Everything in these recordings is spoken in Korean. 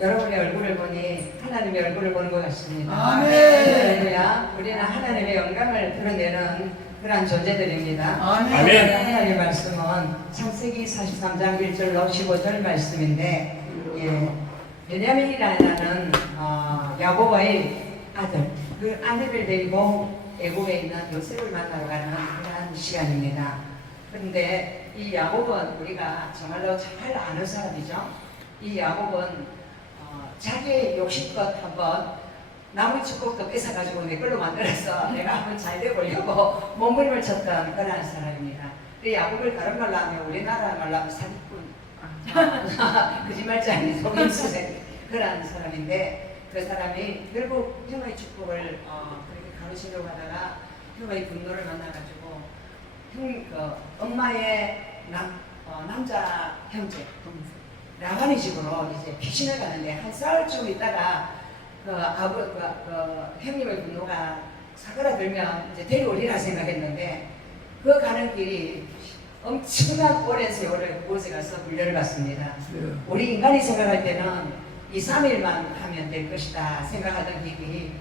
여러분의 얼굴을 보니 하나님의 얼굴을 보는 것 같습니다. 아멘. 할렐루야. 우리는 하나님의 영광을 드러내는 그러한 존재들입니다. 아멘. 하나님의 말씀은 창세기 43장 1절로 15절 말씀인데, 베냐민이라는 야곱의 아들, 그 아들을 데리고 애굽에 있는 요셉을 만나러 가는 그러한 시간입니다. 그런데 이 야곱은 우리가 정말로 잘 아는 사람이죠. 이 야곱은 자기의 욕심껏 한번 나무 축복도 뺏어가지고 내 걸로 만들어서 내가 한번 잘 되보려고 몸부림을 쳤던 그러한 사람입니다. 그 야곱을 다른 말로 하면 우리나라 말로 하면 사기꾼, 거짓말쟁이, 속임수생 그러한 사람인데, 그 사람이 결국 형의 축복을 그렇게 가르치려고 하다가 형의 분노를 만나가지고 엄마의 남자 형제 라반의 집으로 이제 피신을 가는데, 한 사흘쯤 있다가 형님의 분노가 사그라들면 이제 데려오리라 생각했는데, 그 가는 길이 엄청난 오랜 세월을 그곳에 가서 훈련을 받습니다. 우리 인간이 생각할 때는 2, 3일만 하면 될 것이다 생각하던 길이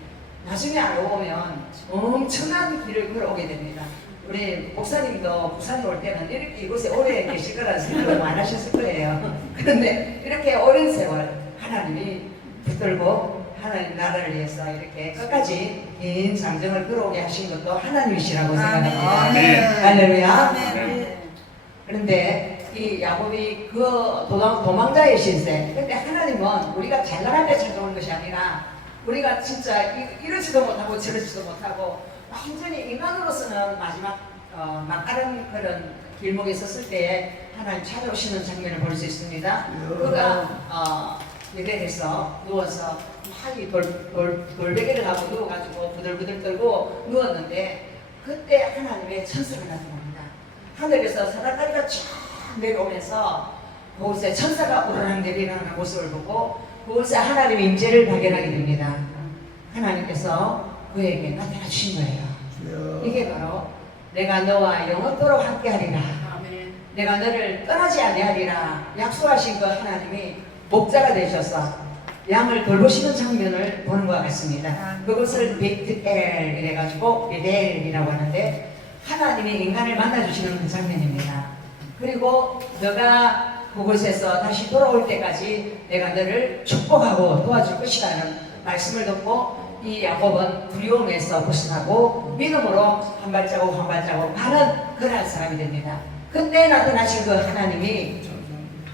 나중에 알고 보면 엄청난 길을 걸어오게 됩니다. 우리 목사님도 부산에 올 때는 이렇게 이곳에 오래 계실 거라는 생각을 많이 하셨을 거예요. 그런데 이렇게 오랜 세월 하나님이 붙들고 하나님 나라를 위해서 이렇게 끝까지 긴 장정을 끌어오게 하신 것도 하나님이시라고 생각합니다. 할렐루야. 그런데 이 야곱이 그 도망자의 신세, 근데 하나님은 우리가 잘나갈 때 찾아오는 것이 아니라 우리가 진짜 이러지도 못하고 저러지도 못하고 완전히 인간으로서는 마지막 막다른 그런 길목에 섰을 때에 하나님 찾아오시는 장면을 볼 수 있습니다. 그가 예배해서 누워서 막 이 돌베개를 하고 누워가지고 부들부들 떨고 누웠는데, 그때 하나님의 천사가 나타납니다. 하늘에서 사다리가 쫙 내려오면서 그곳에 천사가 오르락 내리락하는 모습을 보고 그곳에 하나님의 임재를 발견하게 됩니다. 하나님께서 그에게 나타나 주신 거예요. 이게 바로 내가 너와 영원토록 함께하리라, 내가 너를 떠나지 아니하리라 약속하신 그 하나님이 목자가 되셔서 양을 돌보시는 장면을 보는 것 같습니다. 그것을 베트엘 이래가지고 베델이라고 하는데, 하나님이 인간을 만나주시는 그 장면입니다. 그리고 너가 그곳에서 다시 돌아올 때까지 내가 너를 축복하고 도와줄 것이라는 말씀을 듣고 이 야곱은 두려움에서 벗어나고 믿음으로 한 발자국 한 발자국 가는 그러한 사람이 됩니다. 그때 나타나신 그 하나님이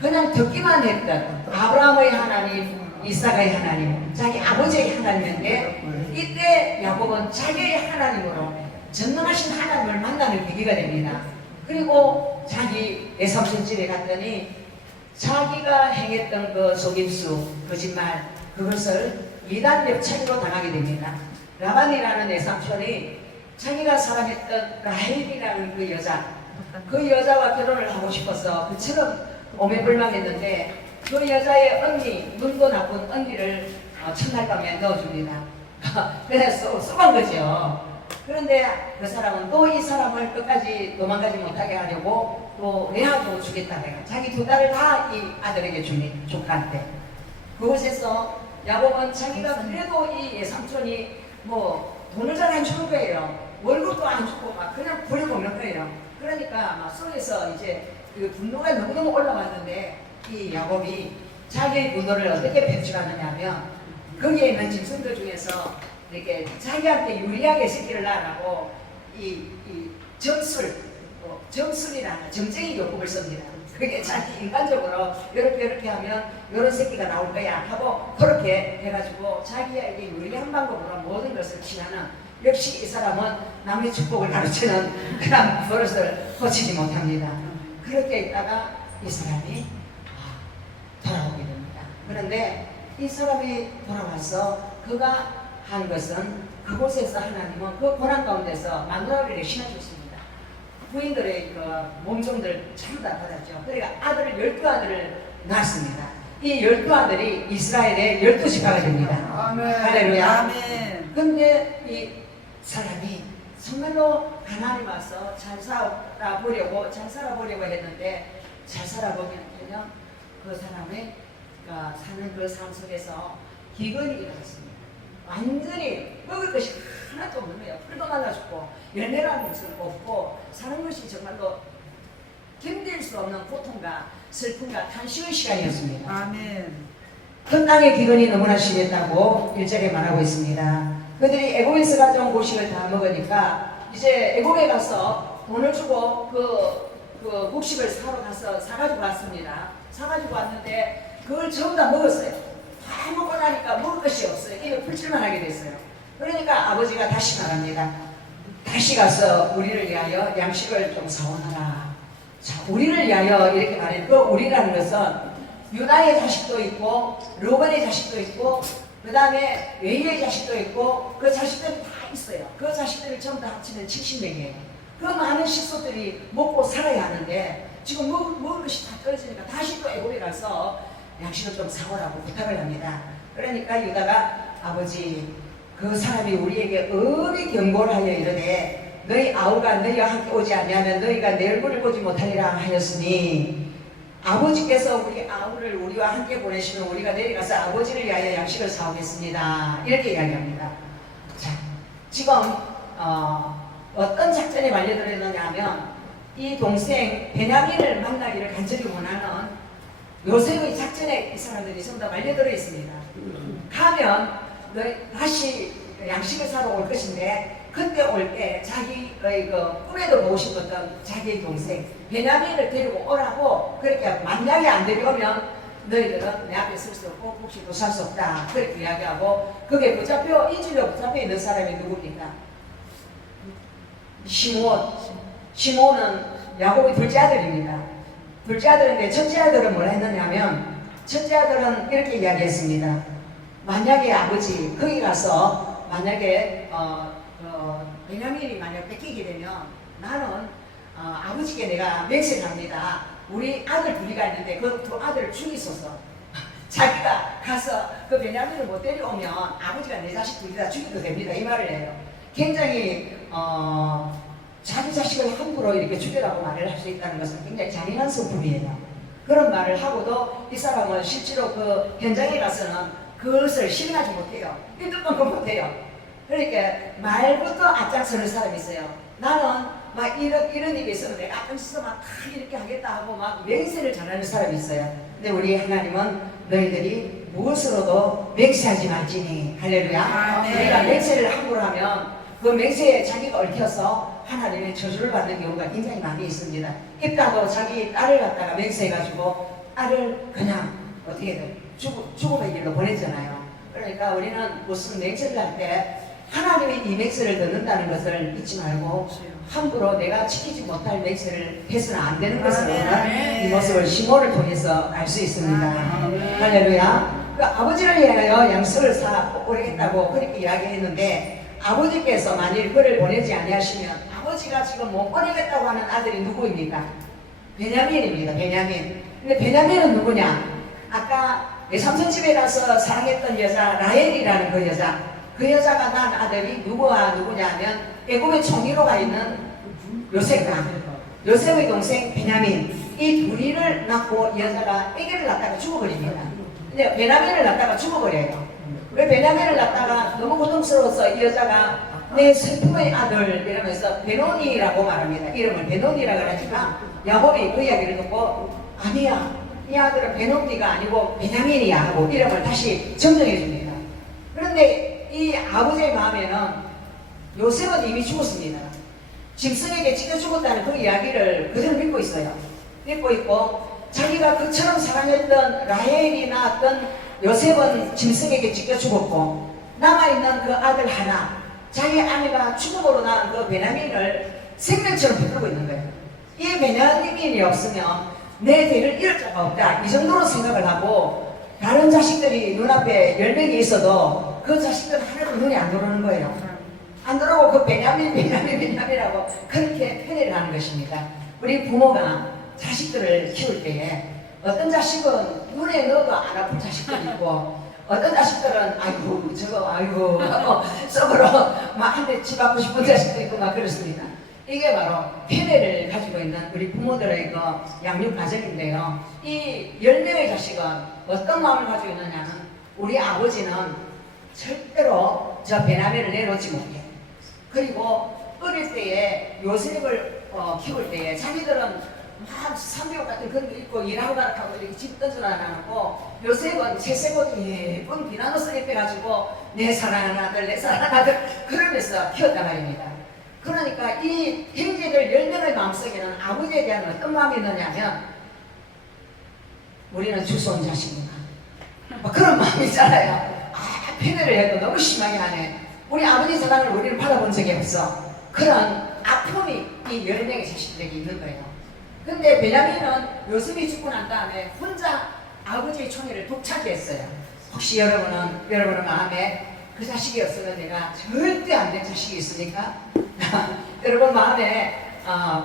그냥 듣기만 했던 아브라함의 하나님, 이삭의 하나님, 자기 아버지의 하나님인데, 이때 야곱은 자기의 하나님으로 전능하신 하나님을 만나는 계기가 됩니다. 그리고 자기 외삼촌집에 갔더니 자기가 행했던 그 속임수, 거짓말, 그것을 이단 엽차기로 당하게 됩니다. 라반이라는 외삼촌이 자기가 사랑했던 라헬이라는 그 여자와 결혼을 하고 싶어서 그처럼 오매불망했는데, 그 여자의 언니, 눈도 나쁜 언니를 첫날 밤에 넣어줍니다. 그래서 쏘간 거죠. 그런데 그 사람은 또 이 사람을 끝까지 도망가지 못하게 하려고 또 레아도 주겠다 내가 자기 두 딸을 다 이 아들에게 주니, 조카한테. 그곳에서 야곱은 자기가 그래도 이 삼촌이 뭐 돈을 잘 안 주는 거예요. 월급도 안 주고 막 그냥 부려먹는 거예요. 그러니까 막 속에서 이제 그 분노가 너무너무 올라왔는데, 이 야곱이 자기의 분노를 어떻게 배출하느냐 하면, 거기에 있는 짐승들 중에서 이렇게 자기한테 유리하게 새끼를 낳으라고 이 정술이라는 정쟁이 요법을 씁니다. 그게 자기 인간적으로 이렇게 하면 이런 새끼가 나올 거야 하고 그렇게 해가지고 자기에게 유리한 방법으로 모든 것을 취하는, 역시 이 사람은 남의 축복을 가르치는 그런 버릇을 고치지 못합니다. 그렇게 있다가 이 사람이 돌아오게 됩니다. 그런데 이 사람이 돌아와서 그가 한 것은, 그곳에서 하나님은 그 고난 가운데서 마누라를 신어줬습니다. 부인들의 그 몸종들 전부 다 받았죠. 그러니까 12아들을 낳았습니다. 이 12아들이 이스라엘의 12지파가 됩니다. 할렐루야. 근데 이 사람이 정말로 가나안에 와서 잘 살아보려고 했는데, 잘 살아보면 그 사람의 사는 그 삶 속에서 기근이 일어났습니다. 완전히 먹을 것이 하나도 없는 거예요. 풀도 말라 죽고 열매라는 것은 없고 사는 것이 정말로 견딜 수 없는 고통과 슬픔과 탄식의 시간이었습니다. 아멘. 큰 땅의 기근이 너무나 심했다고 1절에 말하고 있습니다. 그들이 애굽에서 가져온 곡식을 다 먹으니까 이제 애굽에 가서 돈을 주고 그 곡식을 사러 가서 사가지고 왔습니다. 사가지고 왔는데 그걸 전부 다 먹었어요. 다 먹고 나니까 먹을 것이 없어요. 입에 풀칠만 하게 됐어요. 그러니까 아버지가 다시 말합니다. 다시 가서 우리를 위하여 양식을 좀 사오너라. 자, 우리를 위하여 이렇게 말해요. 그 우리라는 것은 유다의 자식도 있고 르벤의 자식도 있고 그 다음에 웨이의 자식도 있고 그 자식들이 다 있어요. 그 자식들을 전부 다 합치면 70명이에요. 그 많은 식소들이 먹고 살아야 하는데 지금 먹을 것이 다 떨어지니까 다시 또 애굽에 가서 양식을 좀 사오라고 부탁을 합니다. 그러니까 유다가 아버지 그 사람이 우리에게 엄히 경고를 하여 이르되 너희 아우가 너희와 함께 오지 아니하면 너희가 내 얼굴을 보지 못하리라 하였으니 아버지께서 우리 아우를 우리와 함께 보내시면 우리가 내려가서 아버지를 위하여 양식을 사오겠습니다. 이렇게 이야기합니다. 자, 지금 어떤 작전에 말려들었느냐 하면 이 동생 베냐민을 만나기를 간절히 원하는 요셉의 작전에 이 사람들이 전부 다 말려들어 있습니다. 가면 너희 다시 양식을 사러 올 것인데 그때 올 때 자기의 그 꿈에도 보고 싶었던 자기의 동생 베냐민을 데리고 오라고 그렇게 만약에 안 데려오면 너희들은 내 앞에 설 수 없고 곡식도 살 수 없다 그렇게 이야기하고 그게 붙잡혀 인질로 붙잡혀 있는 사람이 누굽니까? 시몬은 야곱의 둘째 아들입니다. 둘째 아들인데 첫째 아들은 뭐라 했느냐면 첫째 아들은 이렇게 이야기했습니다. 만약에 아버지 거기 가서 만약에 베냐민이 만약 뺏기게 되면 나는 아버지께 내가 맹세를 합니다. 우리 아들 둘이가 있는데 그 두 아들을 죽이소서. 자기가 가서 그 베냐민을 못 데려오면 아버지가 내 자식 둘이 다 죽여도 됩니다. 이 말을 해요. 굉장히 자기 자식을 함부로 이렇게 죽여라고 말을 할 수 있다는 것은 굉장히 잔인한 성품이에요. 그런 말을 하고도 이 사람은 실제로 그 현장에 가서는 그것을 실행하지 못해요. 믿음만 못해요. 그러니까 말부터 앞장서는 사람이 있어요. 나는 막 이런 일이 있으면 내가 앞장서서 막 이렇게 하겠다 하고 막 맹세를 전하는 사람이 있어요. 근데 우리 하나님은 너희들이 무엇으로도 맹세하지 말지니 할렐루야. 네. 우리가 맹세를 함부로 하면 그 맹세에 자기가 얽혀서 하나님의 저주를 받는 경우가 굉장히 많이 있습니다. 입다도 자기 딸을 갖다가 맹세해가지고 딸을 그냥 어떻게든 죽음의 길로 보냈잖아요. 그러니까 우리는 무슨 맹세를 할 때 하나님이 이 맹세를 듣는다는 것을 잊지 말고 함부로 내가 지키지 못할 맹세를 해서는 안 되는 것을 이 모습을 시몬을 통해서 알 수 있습니다. 할렐루야. 그 아버지를 위하여 양식을 오르겠다고 그렇게 이야기했는데 아버지께서 만일 그를 보내지 아니하시면 아버지가 지금 못 보내겠다고 하는 아들이 누구입니까? 베냐민입니다. 베냐민. 근데 베냐민은 누구냐? 아까 삼손 집에 가서 사랑했던 여자 라헬이라는 그 여자. 그 여자가 난 아들이 누구와 누구냐 하면 애굽의 총리로가 있는 요셉과 요셉의 동생 베냐민 이 둘이를 낳고 이 여자가 아기를 낳다가 죽어버립니다. 근데 베냐민을 낳다가 죽어버려요. 왜 베냐민을 낳다가 너무 고통스러워서 이 여자가 내 슬픔의 아들 이러면서 베노니라고 말합니다. 이름을 베노니라고 하니까 야곱이 그 이야기를 듣고 아니야 이 아들은 베노니가 아니고 베냐민이야 하고 이름을 다시 정정해 줍니다. 그런데 이 아버지의 마음에는 요셉은 이미 죽었습니다. 짐승에게 찢겨 죽었다는 그 이야기를 그대로 믿고 있어요. 믿고 있고 자기가 그처럼 사랑했던 라헬이 낳았던 요셉은 짐승에게 찢겨 죽었고 남아있는 그 아들 하나 자기 아내가 죽음으로 낳은 그 베냐민을 생명처럼 붙들고 있는 거예요. 이 베냐민이 없으면 내 대를 잃을 자가 없다 이 정도로 생각을 하고 다른 자식들이 눈앞에 10명이 있어도 그 자식들 하나도 눈이 안 들어오는 거예요. 안 들어오고 그 베냐민이라고 그렇게 편애를 하는 것입니다. 우리 부모가 자식들을 키울 때에 어떤 자식은 눈에 넣어도 안 아픈 자식들이 있고 어떤 자식들은 아이고 저거 아이고 하고 속으로 막 한 대 집하고 싶은 자식도 있고 막 그렇습니다. 이게 바로 편애를 가지고 있는 우리 부모들의 그 양육 과정인데요. 이 10명의 자식은 어떤 마음을 가지고 있느냐는 우리 아버지는 절대로 저 베냐민을 내놓지 못해. 그리고 어릴 때에 요셉을 키울 때에 자기들은 막 삼비옷 같은 그런 거 입고 일하고 가라고 이렇게 집 던져놔놓고 요셉은 채색옷 예쁜 비난 옷을 입혀가지고 내 사랑하는 아들 내 사랑하는 아들 그러면서 키웠단 말입니다. 그러니까 이 형제들 10명의 마음속에는 아버지에 대한 어떤 마음이 있느냐면 우리는 주소온 자식인가 뭐 그런 마음이 있잖아요. 패배를 해도 너무 심하게 하네. 우리 아버지 사랑을 우리는 받아본 적이 없어. 그런 아픔이 이 10명의 자식들에게 있는 거예요. 근데 베냐민은 요셉이 죽고 난 다음에 혼자 아버지의 총애를 독차지했어요. 혹시 여러분은 마음에 그 자식이 없으면 내가 절대 안 될 자식이 있으니까 여러분 마음에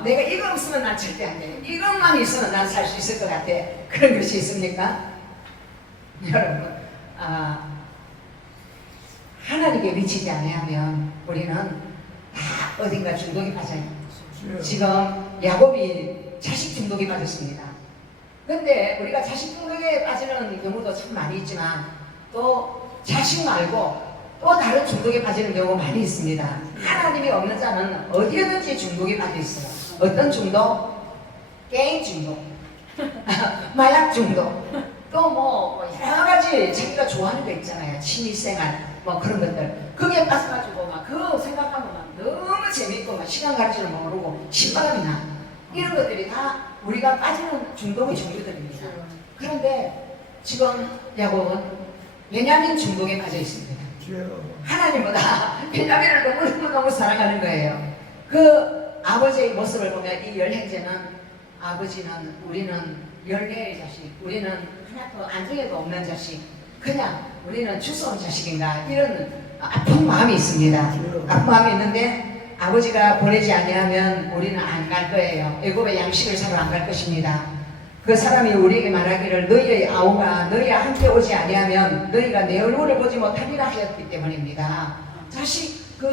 내가 이거 없으면 난 절대 안 돼. 이것만 있으면 난 살 수 있을 것 같아. 그런 것이 있습니까? 여러분 하나님께 미치지 않으면 우리는 다 어딘가 중독이 빠져요. 지금 야곱이 자식 중독에 빠졌습니다. 근데 우리가 자식 중독에 빠지는 경우도 참 많이 있지만 또 자식 말고 또 다른 중독에 빠지는 경우가 많이 있습니다. 하나님이 없는 자는 어디에든지 중독에 빠져 있어요. 어떤 중독? 게임 중독, 마약 중독, 또 뭐 여러 가지 자기가 좋아하는 거 있잖아요. 취미생활 뭐 그런 것들 거기에 빠져가지고 막 그거 생각하면 막 너무 재밌고 막 시간 가는 줄 모르고 신바람이 나. 이런 것들이 다 우리가 빠지는 중독의 종류들입니다. 그런데 지금 야곱은 베냐민 중독에 빠져 있습니다. 하나님보다 베냐민을 너무 사랑하는 거예요. 그 아버지의 모습을 보면 이 10형제는 아버지는 우리는 14의 자식, 우리는 하나도 안중에도 없는 자식, 그냥 우리는 주워온 자식인가 이런 아픈 마음이 있습니다. 아픈 마음이 있는데 아버지가 보내지 아니하면 우리는 안 갈 거예요. 애굽의 양식을 사러 안 갈 것입니다. 그 사람이 우리에게 말하기를 너희의 아우가 너희와 함께 오지 아니하면 너희가 내 얼굴을 보지 못하리라 하였기 때문입니다.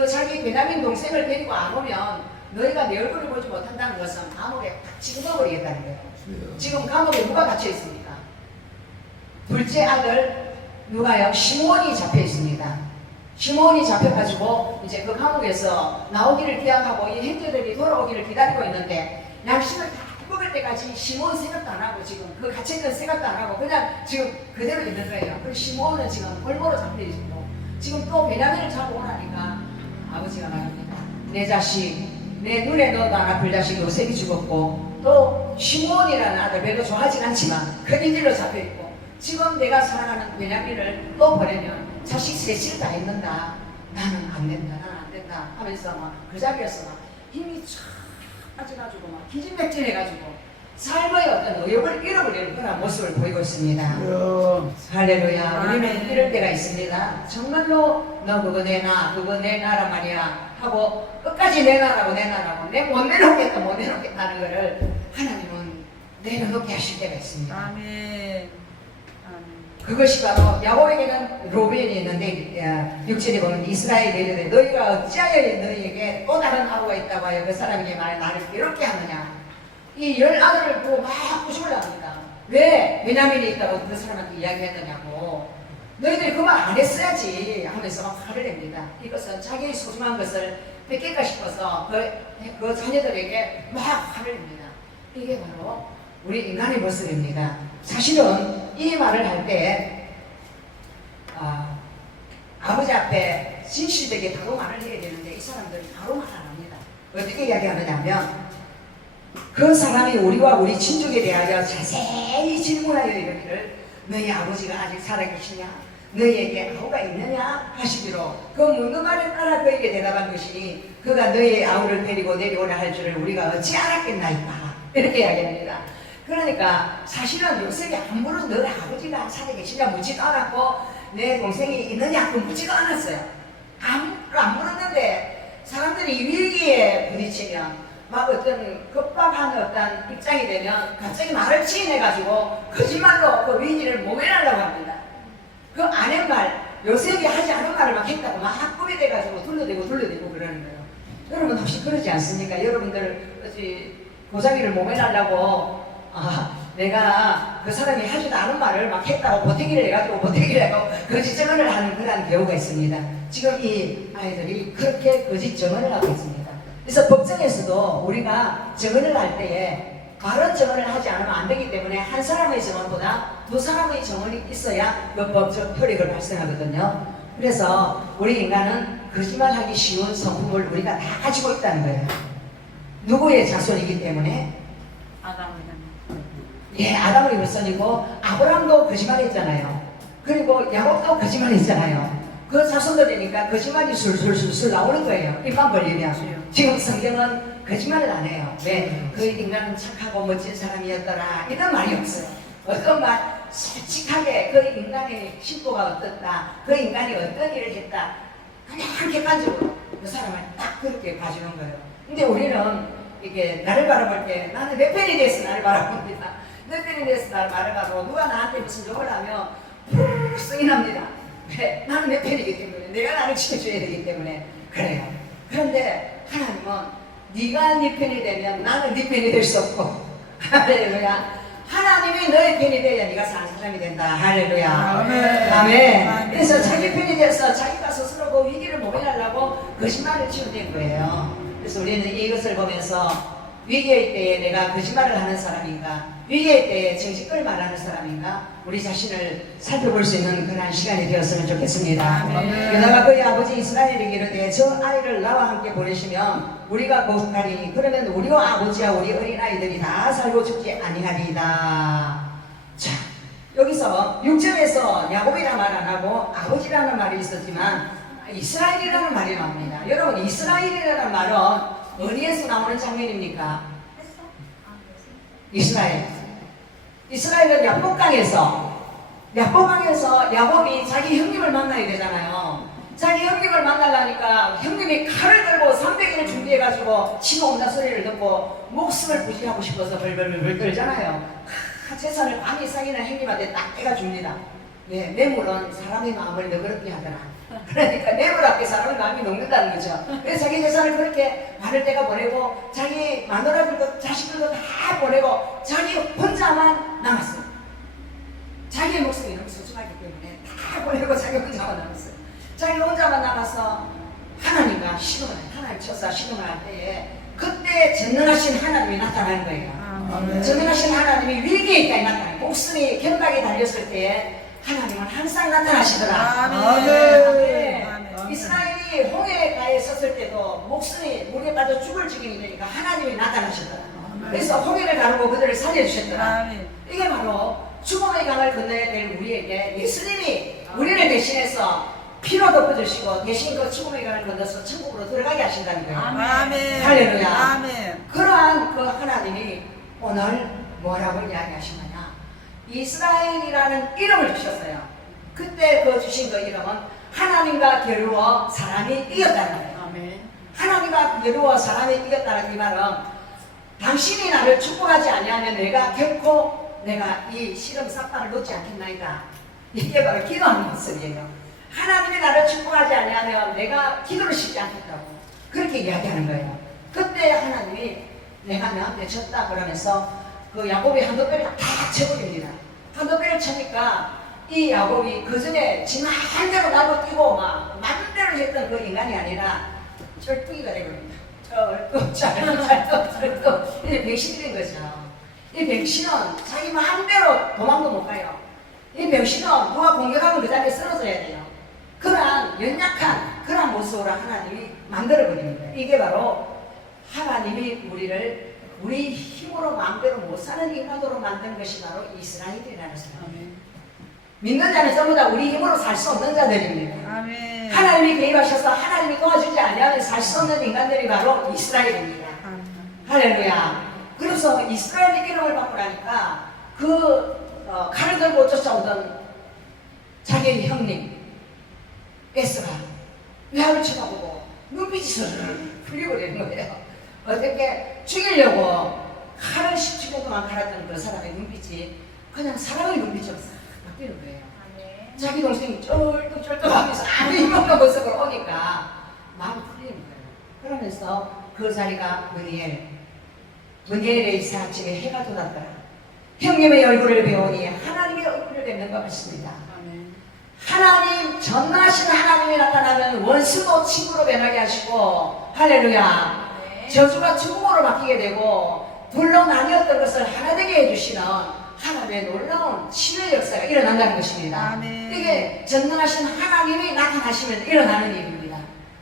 자기 베냐민 동생을 데리고 안 오면 너희가 내 얼굴을 보지 못한다는 것은 감옥에 딱 집어버리겠다는 거예요. 지금 감옥에 누가 갇혀 있습니까? 둘째 아들 누가요? 시므온이 잡혀 있습니다. 시므온이 잡혀가지고 이제 그 감옥에서 나오기를 기약하고 이 형제들이 돌아오기를 기다리고 있는데 양식을 다 먹을 때까지 시므온 생각도 안 하고 지금 그 갇혀있는 생각도 안 하고 그냥 지금 그대로 있는 거예요. 그리고 시므온은 지금 골모로 잡혀있고 지금 또 베냐민을 잡고 오라니까 아버지가 말합니다. 내 자식, 내 눈에 넣어도 안 아플 자식 요셉이 죽었고 또 시므온이라는 아들 별로 좋아하진 않지만 큰 인질로 잡혀있고 지금 내가 사랑하는 베냐민을 또 보내면 자식 셋을 다 있는다. 나는 안 된다. 나는 안 된다. 하면서 막 그 자리에서 막 힘이 쫙 빠져가지고 막 기진맥진해가지고 삶의 어떤 의욕을 잃어버리는 그런 모습을 보이고 있습니다. 할렐루야. 우리는 이럴 때가 있습니다. 정말로 너 그거 내놔, 그거 내놔란 말이야 하고 끝까지 내놔라고 내 못 내놓겠다 못 내놓겠다는 거를 하나님은 내려놓게 하실 때가 있습니다. 아멘. 그것이 바로 야곱에게는 로벤이 있는데 6절에 보면 이스라엘이 이르되 너희가 어찌하여 너희에게 또 다른 아우가 있다고 하여 그 사람에게 말해 나를 괴롭게 하느냐. 이 10아들을 보고 막 꾸중을 합니다. 왜 베냐민이 있다고 그 사람한테 이야기했느냐고. 너희들이 그 말 안 했어야지 하면서 막 화를 냅니다. 이것은 자기의 소중한 것을 뺏길까 싶어서 그 자녀들에게 막 화를 냅니다. 이게 바로 우리 인간의 모습입니다. 사실은 이 말을 할 때 아버지 앞에 진실되게 바로 말을 해야 되는데 이 사람들이 바로 말 안 합니다. 어떻게 이야기하느냐면 그 사람이 우리와 우리 친족에 대하여 자세히 질문하여 이르기를 너희 아버지가 아직 살아계시냐? 너희에게 아우가 있느냐? 하시기로 그 묻는 말에 따라 그에게 대답한 것이니 그가 너희의 아우를 데리고 내려오라 할 줄을 우리가 어찌 알았겠나이까. 이렇게 이야기합니다. 그러니까 사실은 요셉이 아무런 너희 아버지가 살아계시냐 묻지도 않았고 내 동생이 있느냐 묻지도 않았어요. 안 물었는데 사람들이 위기에 부딪히면 막 어떤 급박한 어떤 입장이 되면 갑자기 말을 치인해가지고 거짓말로 그 위기를 모면하려고 합니다. 그 안 한 말, 요셉이 하지 않은 말을 막 했다고 막 꾸며대가지고 둘러대고 그러는 거예요. 여러분 혹시 그러지 않습니까? 여러분들 어찌 고자기를 모면하려고 내가 그 사람이 하지도 않은 말을 막 했다고 보태기를 해가지고 보태기를 하고 거짓 증언을 하는 그런 경우가 있습니다. 지금 이 아이들이 그렇게 거짓 증언을 하고 있습니다. 그래서 법정에서도 우리가 증언을 할 때에 바른 증언을 하지 않으면 안 되기 때문에 한 사람의 증언보다 두 사람의 증언이 있어야 그 법적 효력을 발생하거든요. 그래서 우리 인간은 거짓말하기 쉬운 성품을 우리가 다 가지고 있다는 거예요. 누구의 자손이기 때문에? 예, 아담의 후손이고 아브라함도 거짓말했잖아요. 그리고 야곱도 거짓말했잖아요. 그 자손들이니까 거짓말이 술술술술 나오는 거예요. 입만 벌리면. 지금 성경은 거짓말을 안 해요. 왜? 그 인간은 착하고 멋진 사람이었더라 이런 말이 없어요. 어떤 말 솔직하게 그 인간의 신보가 어떻다, 그 인간이 어떤 일을 했다, 그냥 객관적으로 그 사람을 딱 그렇게 봐주는 거예요. 근데 우리는 이게 나를 바라볼 때 나는 몇 편이 돼서 나를 바라봅니다. 몇 편이 돼서 나를 바라봐도 누가 나한테 무슨 욕을 하면 푹 납니다. 왜? 나는 몇 편이기 때문에, 내가 나를 지켜줘야 되기 때문에 그래요. 그런데 하나님은 네가 네 편이 되면 나는 네 편이 될 수 없고 할렐루야. 하나님이 너의 편이 돼야 네가 사는 사람이 된다. 할렐루야. 아멘. 아멘. 그래서 자기 편이 돼서 자기가 스스로 그 위기를 모면하려고 거짓말을 치우는 거예요. 그래서 우리는 이것을 보면서 위기의 때에 내가 거짓말을 하는 사람인가, 위기의 때에 정직을 말하는 사람인가, 우리 자신을 살펴볼 수 있는 그런 시간이 되었으면 좋겠습니다. 게다가 그의 아버지 이스라엘에게 이르되 저 아이를 나와 함께 보내시면 우리가 거룩하리니 그러면 우리와 아버지와 우리 어린아이들이 다 살고 죽지 아니하리이다. 자, 여기서 6절에서 야곱이라는 말 안 하고 아버지라는 말이 있었지만 이스라엘이라는 말이 나옵니다. 여러분, 이스라엘이라는 말은 어디에서 나오는 장면입니까? 이스라엘. 이스라엘은 야복강에서 야곱이 자기 형님을 만나야 되잖아요. 자기 형님을 만나려니까 형님이 칼을 들고 300일을 준비해가지고 치고 온다 소리를 듣고 목숨을 부지하고 싶어서 벌벌벌 떨잖아요. 재산을 반 이상이나 형님한테 딱 떼가줍니다. 예, 뇌물은 사람의 마음을 너그럽게 하더라. 그러니까 뇌물 앞에 사람의 마음이 녹는다는 거죠. 그래서 자기 재산을 그렇게 많을 때가 보내고 자기 마누라들도 자식들도 다 보내고 자기 혼자만 남았어요. 자기의 목숨이 너무 소중하기 때문에 다 보내고 자기 혼자만 남았어요. 자기 혼자만 남아서 하나님과 시동을, 하나님 천사 시동을 할 때에 그때 전능하신 하나님이 나타나는 거예요. 전능하신 하나님이 위기에 있다 나타나요. 목숨이 견박에 달렸을 때에 하나님은 항상 나타나시더라. 아멘. 이스라엘이 홍해가에 섰을 때도 목숨이 물에 빠져 죽을 지경이 되니까 하나님이 나타나시더라. 그래서 홍해를 가르고 그들을 살려주셨더라. 이게 바로 죽음의 강을 건너야 될 우리에게 예수님이 우리를 대신해서 피로 덮어주시고 대신 그 죽음의 강을 건너서 천국으로 들어가게 하신다는 거예요. 아멘. 할렐루야. 아멘. 그러한 그 하나님이 오늘 뭐라고 이야기하시느냐? 이스라엘이라는 이름을 주셨어요. 그때 그 주신 그 이름은 하나님과 겨루어 사람이 이겼다는 거예요. 아멘. 하나님과 겨루어 사람이 이겼다는 이 말은 당신이 나를 축복하지 아니하면 내가 결코 내가 이 시름 삭발을 놓지 않겠나이다. 이게 바로 기도하는 모습이에요. 하나님이 나를 축복하지 아니하면 내가 기도를 쉬지 않겠다고 그렇게 이야기하는 거예요. 그때 하나님이 내가 너한테 졌다 그러면서 그 야곱이 한도배를 다 쳐버립니다. 한도배를 쳐니까 이 야곱이 그 전에 지 마음대로 나도 뛰고 막 마음대로 했던 그 인간이 아니라 철쭉이가 되거든요. 철쭉 이제 병신이 된 거죠. 이 병신은 자기 마음대로 도망도 못 가요. 이 병신은 누가 공격하면 그 자리에 쓰러져야 돼요. 그러한 연약한 그러한 모습으로 하나님이 만들어버립니다. 이게 바로 하나님이 우리를 우리 힘으로 마음대로 못 사는 인간으로 만든 것이 바로 이스라엘이라는 사람이에요. 믿는 자는 전부 다 우리 힘으로 살 수 없는 자들입니다. 아멘. 하나님이 개입하셔서 하나님이 도와주지 않으면 살 수 없는 인간들이 바로 이스라엘입니다. 아멘. 할렐루야. 그래서 이스라엘의 이름을 받고 나니까 칼을 들고 쫓아오던 자기의 형님 에스가 외화를 쳐다보고 눈빛이 서르르 풀리고 되는 거예요. 어떻게 죽이려고 칼을 17년 동안 갈았던 그 사람의 눈빛이 그냥 사랑의 눈빛으로 싹 바뀌는 거예요. 네. 자기 동생이 쫄뚝쫄뚝하면서 아무 힘없는 모습으로 오니까 마음이 풀리는 거예요. 그러면서 그 자리가 문이엘의 이삭 집에 해가 돋았더라. 형님의 얼굴을 배우니 하나님의 얼굴을 뵙는 것 같습니다. 하나님, 전능하신 하나님이 나타나면 원수도 친구로 변하게 하시고, 할렐루야. 저주가 죽음으로 바뀌게 되고, 둘로 나뉘었던 것을 하나 되게 해주시는 하나님의 놀라운 치유의 역사가 일어난다는 것입니다. 이게 전능하신 하나님이 나타나시면 일어나는 일입니다.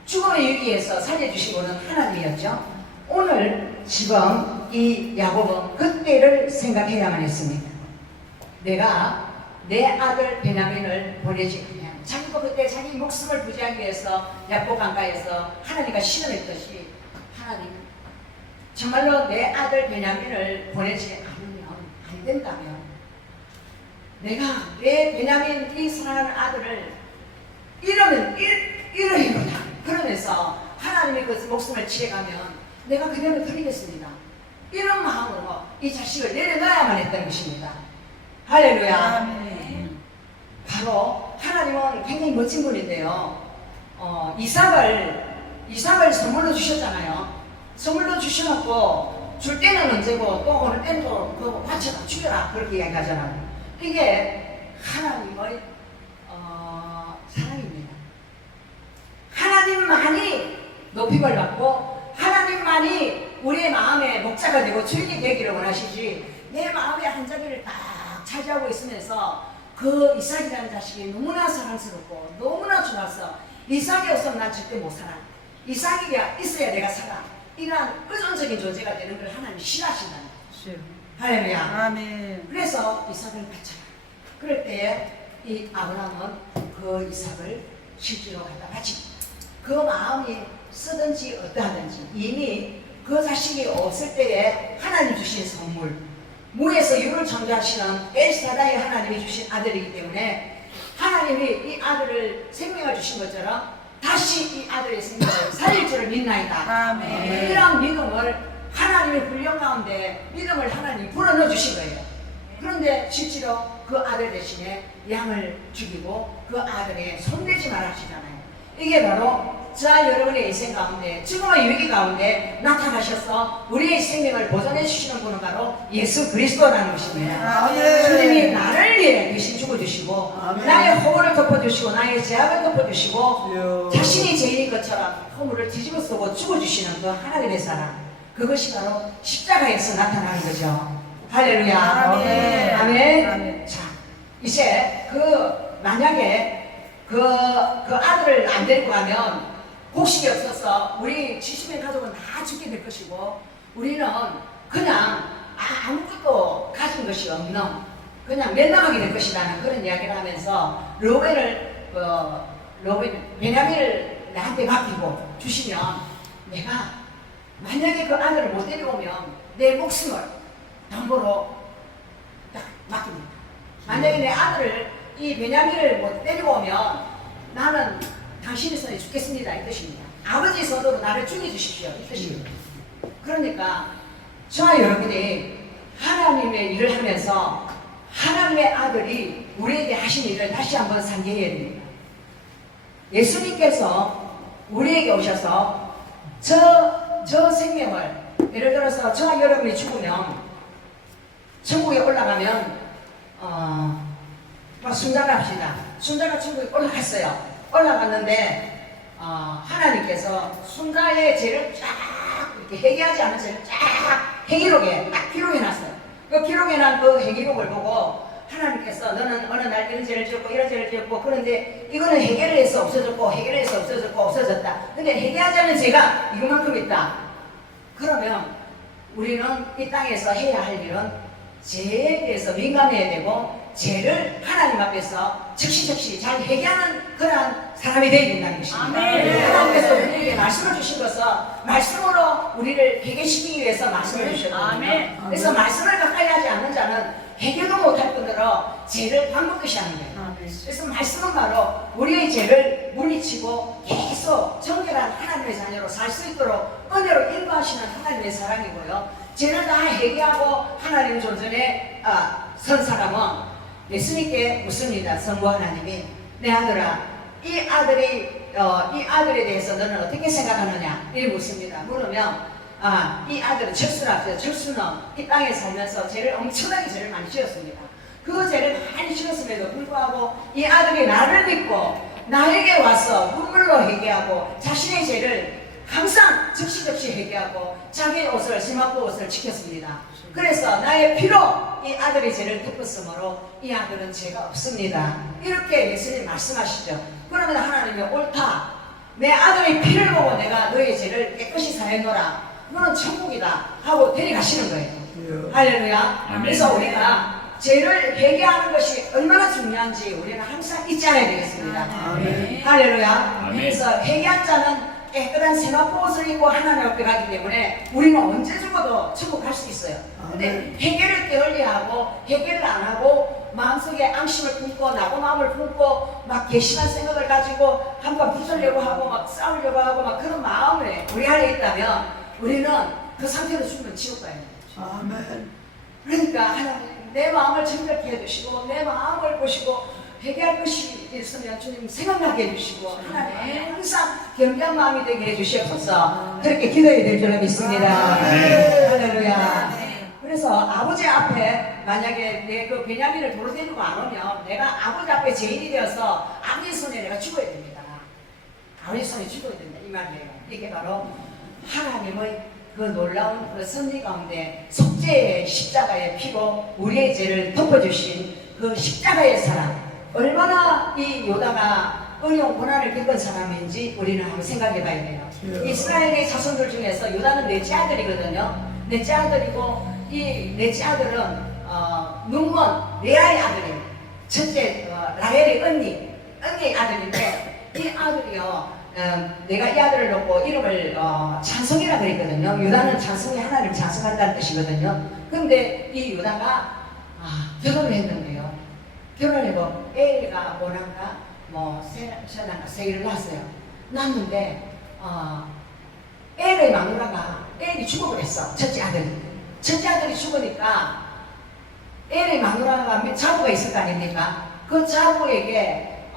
죽음의 위기에서 살려주신 분은 하나님이었죠. 오늘 지금 이 야곱은 그때를 생각해야만 했습니다. 내가 내 아들 베냐민을 보내지 않으면, 자기도 그때 자기 목숨을 부지하기 위해서 야복 강가에서 하나님과 신음했듯이, 하나님 정말로 내 아들 베냐민을 보내지 않으면 안 된다면, 내가 내 베냐민 이 사랑하는 아들을 잃으리로다. 그러면서 하나님의 그 목숨을 취해가면 내가 그녀를 드리겠습니다. 이런 마음으로 이 자식을 내려놔야만 했다는 것입니다. 할렐루야. 바로 하나님은 굉장히 멋진 분인데요. 이삭을 선물로 주셨잖아요. 선물로 주셔놓고 줄 때는 언제고 또 어느 때는 또 그거 바쳐다 죽여라 그렇게 이야기하잖아요. 이게 하나님의 사랑입니다. 하나님만이 높임을 받고 하나님만이 우리의 마음의 목자가 되고 주인이 되기를 원하시지, 내 마음의 한 자리를 딱 차지하고 있으면서 그 이삭이라는 자식이 너무나 사랑스럽고 너무나 좋아서 이삭이 없으면 난 절대 못 살아, 이삭이 있어야 내가 살아, 이러한 의존적인 존재가 되는 걸 하나님이 싫어하신다는 거죠. 할렐루야. 아멘. 그래서 이삭을 바쳐라. 그럴 때에 이 아브라함은 그 이삭을 실제로 갖다 바칩니다. 그 마음이 쓰든지 어떠하든지 이미 그 자식이 없을 때에 하나님 주신 선물, 무에서 유를 창조하시는 엘사다의 하나님이 주신 아들이기 때문에 하나님이 이 아들을 생명을 주신 것처럼 다시 이 아들의 생명을 살릴 줄을 믿나이다. 아멘. 이런 믿음을 하나님의 훈련 가운데 믿음을 하나님이 불어넣어 주신 거예요. 그런데 실제로 그 아들 대신에 양을 죽이고 그 아들에 손대지 말아 하시잖아요. 이게 바로 자 여러분의 인생 가운데, 죽음의 위기 가운데 나타나셔서 우리의 생명을 보존해 주시는 분은 바로 예수 그리스도라는 것입니다. 아멘. 주님이 나를 위해 대신 죽어주시고 아멘. 나의 허물을 덮어주시고 나의 죄악을 덮어주시고 요. 자신이 죄인인 것처럼 허물을 뒤집어 쓰고 죽어주시는 그 하나님의 사랑, 그것이 바로 십자가에서 나타나는 거죠. 할렐루야. 아멘. 아멘. 아멘. 자, 이제 만약에 그 아들을 안 데리고 가면 곡식이 없어서 우리 70명 가족은 다 죽게 될 것이고, 우리는 그냥 아무것도 가진 것이 없는 그냥 멸망하게 될 것이라는 그런 이야기를 하면서 베냐민을 나한테 맡기고 주시면, 내가 만약에 그 아들을 못 데리고 오면 내 목숨을 담보로 딱 맡깁니다. 만약에 내 아들을, 이 베냐민을 못 데리고 오면 나는 당신의 손에 죽겠습니다 이 뜻입니다. 아버지의 손으로 나를 죽여주십시오 이 뜻입니다. 그러니까 저와 여러분이 하나님의 일을 하면서 하나님의 아들이 우리에게 하신 일을 다시 한번 상기해야 됩니다. 예수님께서 우리에게 오셔서 저 생명을, 예를 들어서 저와 여러분이 죽으면 천국에 올라가면 순자가 합시다. 순자가 천국에 올라갔어요. 올라갔는데 하나님께서 순자의 죄를 쫙 이렇게 회개하지 않은 죄를 쫙 회기록에 딱 기록해놨어요. 그 기록해놓은 그 회기록을 보고 하나님께서 너는 어느 날 이런 죄를 지었고 이런 죄를 지었고, 그런데 이거는 해결을 해서 없어졌고 해결을 해서 없어졌고 없어졌다. 근데 해결하지 않은 죄가 이만큼 있다. 그러면 우리는 이 땅에서 해야 할 일은 죄에 대해서 민감해야 되고, 죄를 하나님 앞에서 즉시 잘 해결하는 그런 사람이 되어야 된다는 것입니다. 하나님께서 우리에게 말씀을 주신 것은 말씀으로 우리를 해결시키기 위해서 말씀을 주셨거든요. 그래서 말씀을 가까이 하지 않는 자는 해결도 못할 뿐더러 죄를 반복하시 하는 거예요. 그래서 말씀은 바로 우리의 죄를 물리치고 계속 정결한 하나님의 자녀로 살 수 있도록 은혜로 인도하시는 하나님의 사랑이고요. 죄를 다 해결하고 하나님 존전에 선 사람은 예수님께 묻습니다. 성부 하나님이, 내 아들아, 이 아들에 대해서 너는 어떻게 생각하느냐? 이렇게 묻습니다. 물으면 이 아들은 철수라. 철수는 이 땅에 살면서 죄를 엄청나게 죄를 많이 지었습니다. 그 죄를 많이 지었음에도 불구하고 이 아들이 나를 믿고 나에게 와서 눈물로 회개하고 자신의 죄를 항상 즉시 회개하고 자기의 옷을 세마포 옷을 지켰습니다. 그래서 나의 피로 이 아들의 죄를 덮었으므로 이 아들은 죄가 없습니다. 이렇게 예수님 말씀하시죠. 그러면 하나님이 옳다. 내 아들의 피를 보고 내가 너의 죄를 깨끗이 사해놓으라. 너는 천국이다 하고 데려가시는 거예요. 할렐루야. 아멘. 그래서 우리가 죄를 회개하는 것이 얼마나 중요한지 우리는 항상 잊지 않아야 되겠습니다. 아멘. 할렐루야. 아멘. 그래서 회개한 자는 깨끗한 세마포 옷을 입고 하나님 앞에 가기 때문에 우리는 언제 죽어도 천국 갈 수 있어요. 근데 회개를 게을리하고 회개를 안 하고 마음속에 앙심을 품고 나고 마음을 품고 막 괘씸한 생각을 가지고 한번 부수려고 하고 막 싸우려고 하고 막 그런 마음에 우리 안에 있다면 우리는 그 상태로 죽으면 지옥 가요. 아멘. 그러니까 하나님 내 마음을 정결케 해주시고 내 마음을 보시고 회개할 것이 있으면 주님 생각나게 해주시고 하나님 항상 겸비한 마음이 되게 해주시옵소서. 그렇게 기도해야 될 줄로 믿습니다. 아멘. 할렐루야. 그래서 아버지 앞에 만약에 내 그 베냐민을 도로 데리고 안 오면 내가 아버지 앞에 죄인이 되어서 아버지 손에 내가 죽어야 됩니다. 아버지 손에 죽어야 된다 이 말이에요. 이게 바로 하나님의 그 놀라운 그 섭리 가운데 속죄의 십자가의 피로 우리의 죄를 덮어주신 그 십자가의 사랑, 얼마나 이 요다가 어려운 고난을 겪은 사람인지 우리는 한번 생각해 봐야 돼요. 이스라엘의 자손들 중에서 요다는 넷째 아들이거든요. 넷째 아들이고 이 넷째 아들은 눈먼 레아의 아들이에요. 첫째 라헬의 언니의 아들인데 이 아들이요. 내가 이 아들을 놓고 이름을 찬송이라 그랬거든요. 유다는 찬송이 하나님을 찬송한다는 뜻이거든요. 근데 이 유다가 결혼을 했는데요. 결혼해고 애가 오란가 셋난가 세기를 낳았어요. 낳았는데 애의 마누라가 애를 죽어버렸어. 첫째 아들이 죽으니까 애의 마누라가 자부가 있을 거 아닙니까? 그 자부에게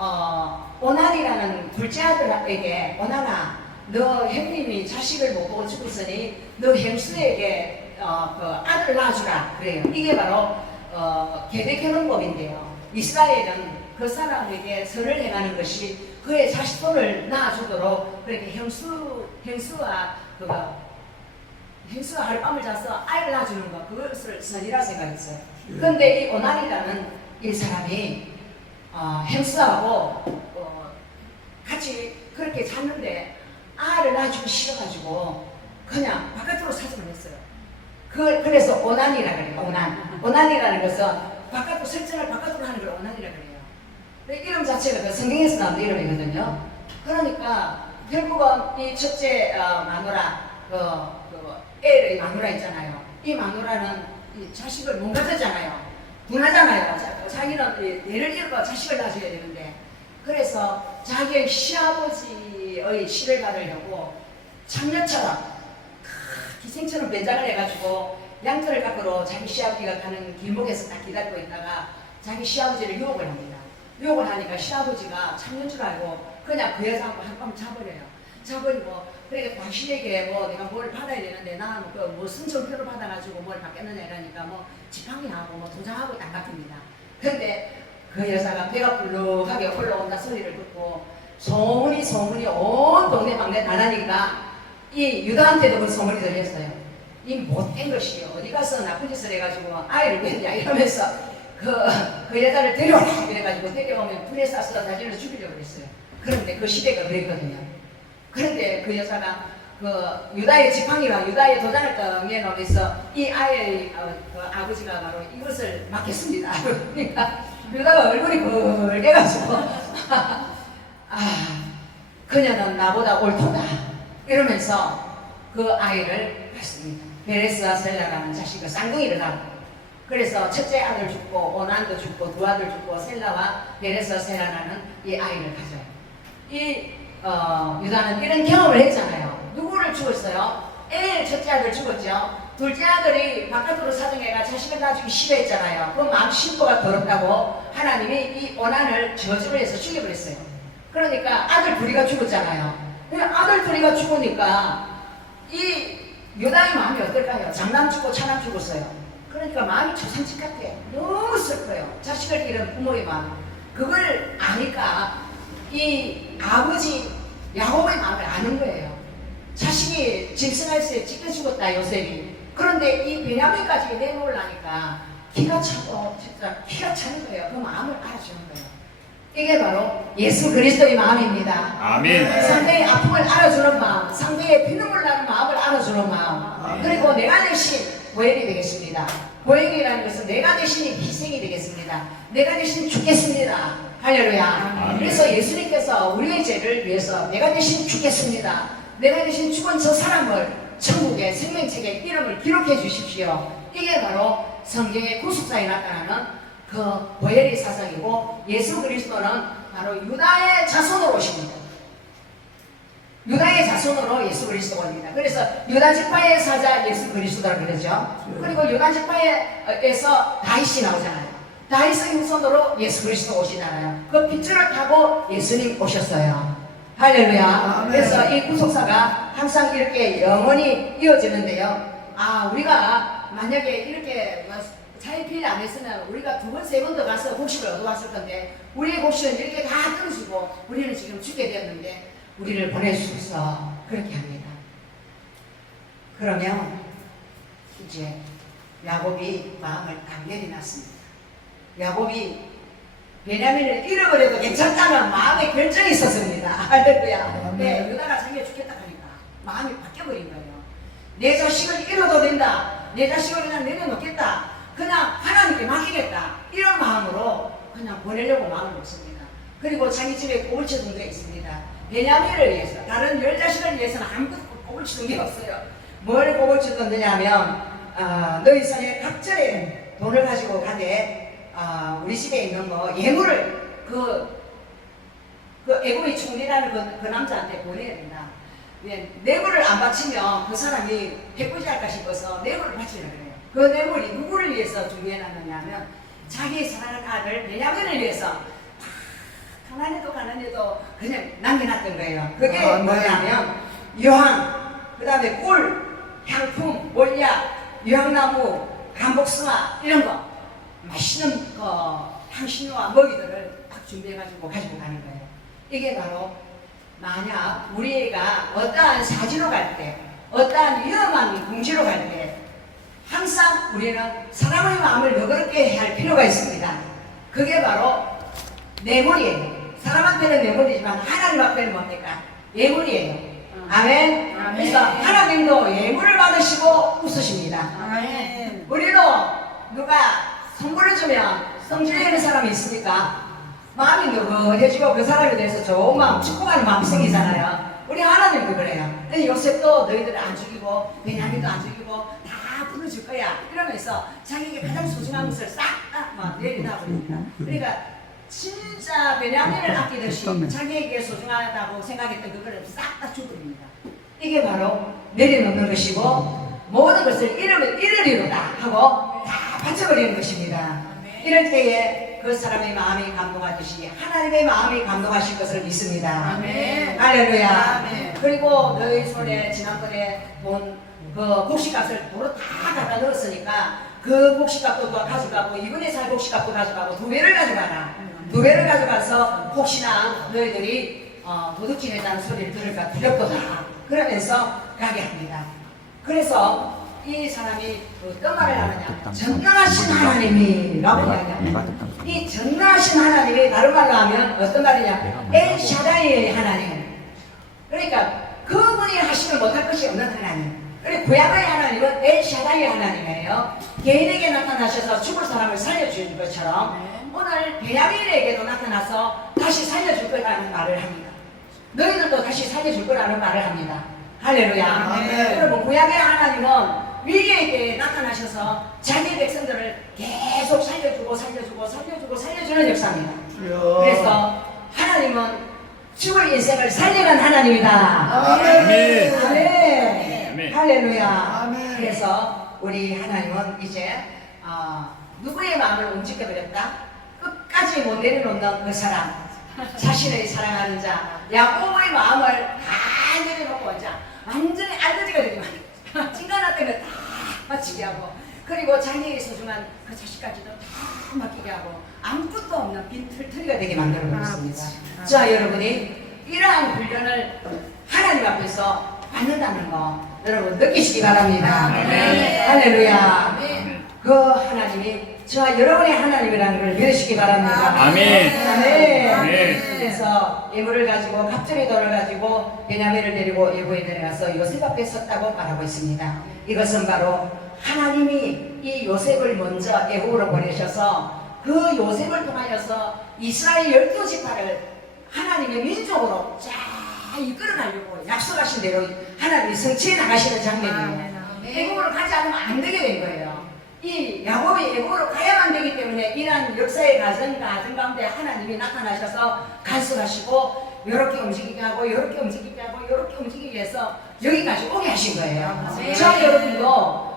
오난이라는 둘째 아들에게 오난아 너 형님이 자식을 못 보고 죽었으니 너 형수에게 그 아들을 낳아주라 그래요. 이게 바로 계대 결혼법인데요. 이스라엘은 그 사람에게 선을 행하는 것이 그의 자식들을 낳아주도록 그렇게 형수와 하룻밤을 자서 아이를 낳아주는 것 그것을 선이라 생각했어요. 그런데 이 오난이라는 이 사람이 형수하고 같이 그렇게 잤는데 아이를 낳아주기 싫어가지고 그냥 바깥으로 사정을 했어요. 그래서 오난이라 그래요. 오난이라는 것은 바깥으로 설정을 바깥으로 하는 걸 오난이라 그래요. 이름 자체가 그 성경에서 나온 이름이거든요. 그러니까 결국은 이 첫째 마누라 애의 마누라 있잖아요. 이 마누라는 이 자식을 못 가졌잖아요. 분하잖아요. 자기는 애를 잃고 자식을 낳아줘야 되는데 그래서 자기의 시아버지의 시를 받으려고 장녀처럼 기생처럼 변장을 해가지고 양털을 깎으러 자기 시아버지가 가는 길목에서 딱 기다리고 있다가 자기 시아버지를 유혹을 합니다. 유혹을 하니까 시아버지가 참는 줄 알고 그냥 그 여자하고 한밤 자버려요. 자버리고 그러니까 당신에게 내가 뭘 받아야 되는데 나는 무슨 정표를 받아가지고 뭘 받겠느냐 이러니까 지팡이하고 도장하고 딱 맡깁니다. 근데 그 여자가 배가 불룩하게 올라온다 소리를 듣고 소문이 온 동네방네 다 나니까 이 유다한테도 그 소문이 들렸어요. 이 못된 것이 어디 가서 나쁜 짓을 해가지고 아이를 뺐냐 이러면서 그 여자를 데려오라 그래가지고 데려오면 불에 싸서 자기를 죽이려고 그랬어요. 그런데 그 시대가 그랬거든요. 그런데 그 여자가 그 유다의 지팡이와 유다의 도장을 떠내놓으면서 이 아이의 그 아버지가 바로 이것을 맡겼습니다. 그러니까 유다가 얼굴이 붉게가지고 그녀는 나보다 옳도다 이러면서 그 아이를 갖습니다. 베레스와 셀라라는 자식을 쌍둥이를 낳고 그래서 첫째 아들 죽고 오난도 죽고 두 아들 죽고 셀라와 베레스와 셀라라는 이 아이를 가져요. 이 유다는 이런 경험을 했잖아요. 누구를 죽었어요? 첫째 아들 죽었죠. 둘째 아들이 바깥으로 사정해가 자식을 낳아주기 싫어했잖아요. 그 마음 심보가 더럽다고 하나님이 이 오난을 저주를 해서 죽여버렸어요. 그러니까 아들 둘이가 죽었잖아요. 아들 둘이가 죽으니까 이 유다의 마음이 어떨까요? 장남 죽고 차남 죽었어요. 그러니까 마음이 초상집 같아. 너무 슬퍼요. 자식을 잃은 부모의 마음. 그걸 아니까 이 아버지 야곱의 마음을 아는 거예요. 자식이 짐승할새 찢겨 죽었다 요셉이. 그런데 이 베냐민까지 내놓으려니까 기가 차고 진짜 기가 차는 거예요. 그 마음을 알아주는 거예요. 이게 바로 예수 그리스도의 마음입니다. 아멘. 상대의 아픔을 알아주는 마음, 상대의 피눈물 나는 마음을 알아주는 마음. 그리고 내가 대신 보혈이 되겠습니다. 보혈이라는 것은 내가 대신 희생이 되겠습니다. 내가 대신 죽겠습니다. 할렐루야. 그래서 예수님께서 우리의 죄를 위해서 내가 대신 죽겠습니다. 내가 대신 죽은 저 사람을 천국의 생명책에 이름을 기록해 주십시오. 이게 바로 성경의 구속사에 나타나는 그 보혈의 사상이고, 예수 그리스도는 바로 유다의 자손으로 오십니다. 유다의 자손으로 예수 그리스도가 옵니다. 그래서 유다 지파의 사자 예수 그리스도라고 그러죠. 그리고 유다 지파에서 다윗이 나오잖아요. 다윗의 후손으로 예수 그리스도 오시잖아요. 그 핏줄을 타고 예수님 오셨어요. 할렐루야. 그래서 이 구속사가 항상 이렇게 영원히 이어지는데요. 우리가 만약에 이렇게 차일피일 안 했으면 우리가 두 번, 세 번 더 가서 곡식을 얻어왔을 건데, 우리의 곡식은 이렇게 다 떨어지고 우리는 지금 죽게 되었는데 우리를 보낼 수 있어. 그렇게 합니다. 그러면 이제 야곱이 마음을 단결이 났습니다. 야곱이 베냐민을 잃어버려도 괜찮다는 마음의 결정이 있었습니다. 할렐루야. 네, 유다가 자기가 죽겠다 하니까 마음이 바뀌어버린 거예요. 내 자식을 잃어도 된다. 내 자식을 그냥 내려놓겠다. 그냥 하나님께 맡기겠다. 이런 마음으로 그냥 보내려고 마음을 먹습니다. 그리고 자기 집에 꼽을 쳐둔 게 있습니다. 베냐민을 위해서, 다른 10자식을 위해서는 아무것도 꼽을 쳐둔 게 없어요. 뭘 꼽을 쳐뒀느냐 하면, 너희 손에 각절의 돈을 가지고 가되, 우리 집에 있는 거 예물을 그 애굽의 총리라는 그 남자한테 보내야 된다. 뇌물을 안 바치면 그 사람이 해코지할까 싶어서 뇌물을 바치려고 그래요. 그 뇌물이 누구를 위해서 준비해놨느냐 하면 자기 사랑하는 아들 베냐민을 위해서 가난해도 그냥 남겨놨던 거예요. 그게 뭐냐면 유황, 그 다음에 꿀, 향품, 몰약, 유황나무, 감복숭아 이런 거 맛있는 향신료와 먹이들을 딱 준비해가지고 가지고 가는 거예요. 이게 바로 만약 우리 애가 어떠한 사지로 갈 때, 어떠한 위험한 궁지로 갈 때 항상 우리는 사람의 마음을 너그럽게 할 필요가 있습니다. 그게 바로 뇌물이에요. 사람한테는 뇌물이지만 하나님 앞에는 뭡니까? 예물이에요. 아멘. 그래서 하나님도 예물을 받으시고 웃으십니다. 아멘. 우리도 누가 선물을 주면 성질이 있는 사람이 있으니까 마음이 느긋해지고 그 사람에 대해서 좋은 마음, 축복하는 마음이 생기잖아요. 우리 하나님도 그래요. 요셉도 너희들을 안 죽이고 베냐민도 안 죽이고 다 풀어줄 거야 이러면서 자기에게 가장 소중한 것을 싹 다 내리다 버립니다. 그러니까 진짜 베냐민을 아끼듯이 자기에게 소중하다고 생각했던 그거를 싹 다 줘버립니다. 이게 바로 내려놓는 것이고, 모든 것을 잃으리로다 하고 다 바쳐버리는 것입니다. 이럴 때에 그 사람의 마음이 감동하듯이 하나님의 마음이 감동하실 것을 믿습니다. 아멘. 할렐루야. 아멘. 그리고 너희 손에 지난번에 본 그 곡식값을 도로 다 갖다 넣었으니까 그 곡식값도 가져가고 이번에 살 곡식값도 가져가고 2배를 가져가라. 2배를 가져가서 혹시나 너희들이 도둑질했다는 소리를 들을까 두렵도다. 그러면서 가게 합니다. 그래서 이 사람이 어떤 말을 하느냐, 전능하신 하나님이라고 이야기합니다. 이 전능하신 하나님이 다른 말로 하면 어떤 말이냐, 엘샤다이의 하나님. 그러니까 그분이 하시면 못할 것이 없는 하나님. 그리고 구약의 하나님은 엘샤다이의 하나님이에요. 개인에게 나타나셔서 죽을 사람을 살려주는 것처럼 오늘 베냐민에게도 나타나서 다시 살려줄 거라는 말을 합니다. 너희들도 다시 살려줄 거라는 말을 합니다. 할렐루야. 여러분, 구약의 하나님은 위기에게 나타나셔서 자기 백성들을 계속 살려주는 역사입니다. 그래서 하나님은 죽을 인생을 살리는 하나님이다. 아멘. 아멘. 할렐루야. 아멘. 그래서 우리 하나님은 이제 누구의 마음을 움직여버렸다? 끝까지 못 내려놓는 그 사람, 자신의 사랑하는 자 야곱의 마음을 다 내려놓고 완전히 알러지가 되기만 찐가 하나 때문에 다 바치게 하고, 그리고 자기의 소중한 그 자식까지도 다 맡기게 하고, 아무것도 없는 빈 털터리가 되게 만들어 버렸습니다. 자, 여러분이 이러한 훈련을 하나님 앞에서 받는다는 거 여러분 느끼시기 바랍니다. 할렐루야. 그 하나님이 저와 여러분의 하나님이라는 걸 믿으시기 바랍니다. 아멘. 아멘. 그래서 예물을 가지고 갑절의 돈을 가지고 베냐민을 데리고 예고에 내려가서 요셉 앞에 섰다고 말하고 있습니다. 이것은 바로 하나님이 이 요셉을 먼저 애국으로 보내셔서 그 요셉을 통하여서 이스라엘 12지파를 하나님의 민족으로 쫙 이끌어가려고 약속하신 대로 하나님이 성취해 나가시는 장면이에요. 애국으로 가지 않으면 안 되게 된 거예요. 이 야곱이 애국으로 가야만 되기 때문에 이러한 역사의 가정 가운데 하나님이 나타나셔서 간섭하시고 이렇게 움직이게 하고 이렇게 움직이게 하고 이렇게 움직이게 해서 여기까지 오게 하신 거예요. 저 여러분도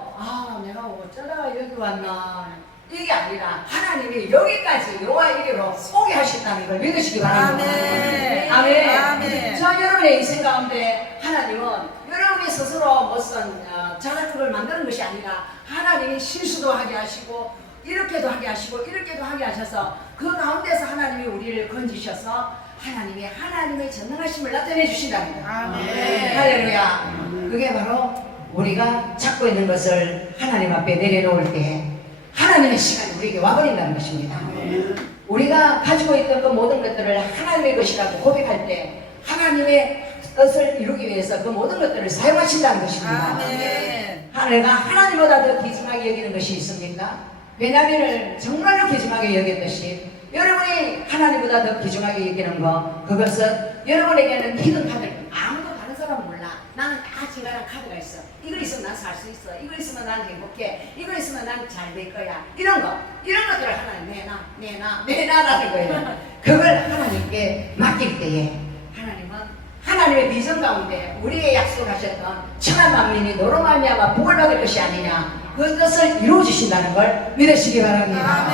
내가 어쩌다가 여기 왔나 이게 아니라 하나님이 여기까지 요와 이리로 오게 하셨다는 걸 믿으시기 바랍니다. 아멘. 저 여러분의 인생 가운데 하나님은 여러분이 스스로 무슨 자작극을 만드는 것이 아니라 하나님이 실수도 하게 하시고 이렇게도 하게 하시고 이렇게도 하게 하셔서 그 가운데서 하나님이 우리를 건지셔서 하나님의 전능하심을 나타내 주신답니다. 할렐루야. 그게 바로 우리가 찾고 있는 것을 하나님 앞에 내려놓을 때 하나님의 시간이 우리에게 와버린다는 것입니다. 우리가 가지고 있던 그 모든 것들을 하나님의 것이라고 고백할 때 하나님의 뜻을 이루기 위해서 그 모든 것들을 사용하신다는 것입니다. 내가 하나님보다 더 귀중하게 여기는 것이 있습니까? 베냐민을 정말로 귀중하게 여겼듯이 여러분이 하나님보다 더 귀중하게 여기는 거, 그것은 여러분에게는 히든 카드, 아무도 다른 사람은 몰라. 나는 다 제가랑 카드가 있어. 이거 있으면 난 살 수 있어. 이거 있으면 난 행복해. 이거 있으면 난 잘 될 거야. 이런 것들을 하나님 내놔라는 거예요. 그걸 하나님께 맡길 때에 하나님의 비전 가운데 우리의 약속하셨던 천한 만민이 너로 말미암아 복을 받을 것이 아니냐, 그 뜻을 이루어 주신다는 걸 믿으시기 바랍니다.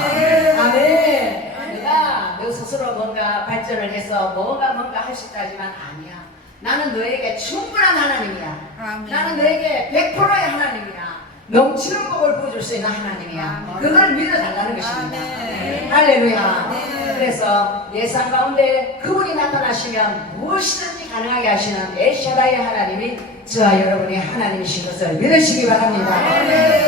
아멘. 내가 너 스스로 뭔가 발전을 해서 뭔가 할 수 있다지만 아니야. 나는 너에게 충분한 하나님이야. 나는 너에게 100%의 하나님이야. 넘치는 복을 부어줄 수 있는 하나님이야. 그걸 믿어달라는 것입니다. 할렐루야. 그래서 내 삶 가운데 그분이 나타나시면 무엇이든지 가능하게 하시는 엘샤다이 하나님이 저와 여러분의 하나님이신 것을 믿으시기 바랍니다.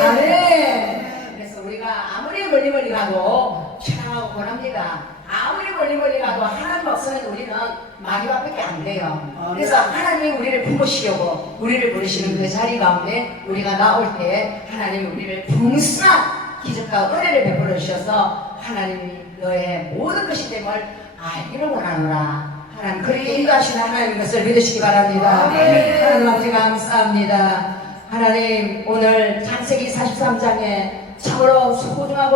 아멘. 그래서 우리가 아무리 멀리 가도 찬양하고 권합니다. 아무리 멀리 가도 하나님 없으면 우리는 마귀밖에 안 돼요. 그래서 하나님이 우리를 품으시려고 우리를 부르시는 그 자리 가운데 우리가 나올 때 하나님이 우리를 풍성한 기적과 은혜를 베풀어 주셔서 하나님이 너의 모든 것이 됨을 알기를 원하노라. 하나님 그렇게 인도하시는 하나님인 것을 믿으시기 바랍니다. 하나님 아버지 감사합니다. 하나님 오늘 창세기 43장에 참으로 소중한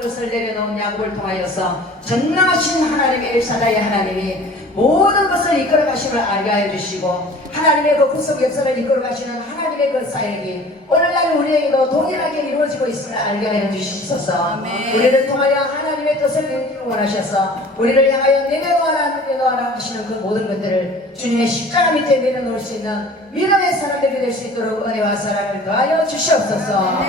것을 내려놓은 야곱을 통하여서 전능하신 하나님의 엘사다의 하나님이 모든 것을 이끌어 가심을 알게 하여 주시고 하나님의 그 구속 역사를 이끌어 가시는 하나님의 그 사역이 오늘날 우리에게도 동일하게 이루어지고 있음을 알게 하여 주시옵소서. 우리를 통하여 하나님의 뜻을 이루기를 원하셔서 우리를 향하여 내려놓아라 하시는 그 모든 것들을 주님의 십자가 밑에 내려놓을 수 있는 믿음의 사람들이 될 수 있도록 은혜와 사랑을 더하여 주시옵소서.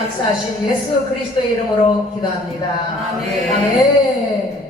감사하신 예수 그리스도의 이름으로 기도합니다. 아멘.